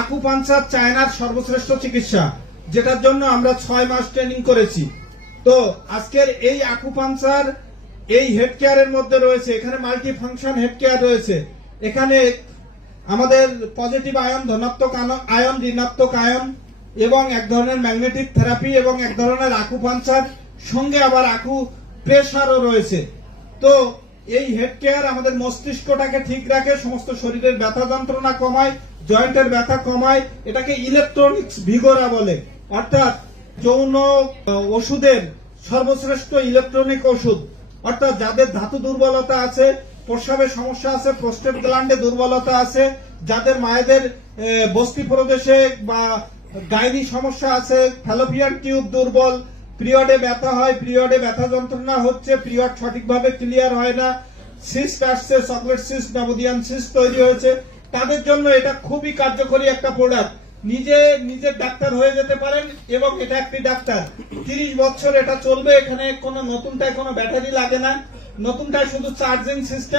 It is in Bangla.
আকুপাঞ্চার চায়নার সর্বশ্রেষ্ঠ চিকিৎসা, যেটার জন্য আমরা 6 মাস ট্রেনিং করেছি। তো আজকের এই আকুপাঞ্চার এই হেড কেয়ারের মধ্যে রয়েছে, এখানে মাল্টি ফাংশন হেড কেয়ার রয়েছে। এখানে আমাদের পজিটিভ আয়ন, ধনাত্মক আয়ন, ঋণাত্মক আয়ন এবং এক ধরনের ম্যাগনেটিক থেরাপি এবং এক ধরনের আকুপাঞ্চার, সঙ্গে আবার আকু প্রেসারও রয়েছে। তো এই হেড কেয়ার আমাদের মস্তিষ্কটাকে ঠিক রাখে, সমস্ত শরীরের ব্যথা যন্ত্রণা কমায়, জয়েন্টের ব্যথা কমায়। এটাকে ইলেকট্রনিক্স ভিগোরা বলে, অর্থাৎ যৌন ওষুধের সর্বশ্রেষ্ঠ ইলেকট্রনিক ওষুধ। অর্থাৎ যাদের ধাতু দুর্বলতা আছে, প্রস্রাবের সমস্যা আছে, প্রস্টেট গ্ল্যান্ডে দুর্বলতা আছে, যাদের মায়েদের বস্তি প্রদেশে বা গাইনি সমস্যা আছে, ফ্যালোপিয়ান টিউব দুর্বল, পিরিয়ডে ব্যথা হয়, পিরিয়ডে ব্যথা যন্ত্রণা হচ্ছে, পিরিয়ড সঠিকভাবে ক্লিয়ার হয় না, সিস্ট আসছে, চকলেট সিস্ট, নবোদিয়ান সিস্ট তৈরি হয়েছে, তাদের জন্য এটা খুবই কার্যকরী একটা প্রোডাক্ট। নিজের ডাক্তার হয়ে যেতে পারেন এবং এটা একটি ডাক্তার 30 বছর এটা চলবে। এখানে কোনো নতুনটায় কোনো ব্যাটারি লাগে না, নতুনটায় শুধু চার্জিং সিস্টেম।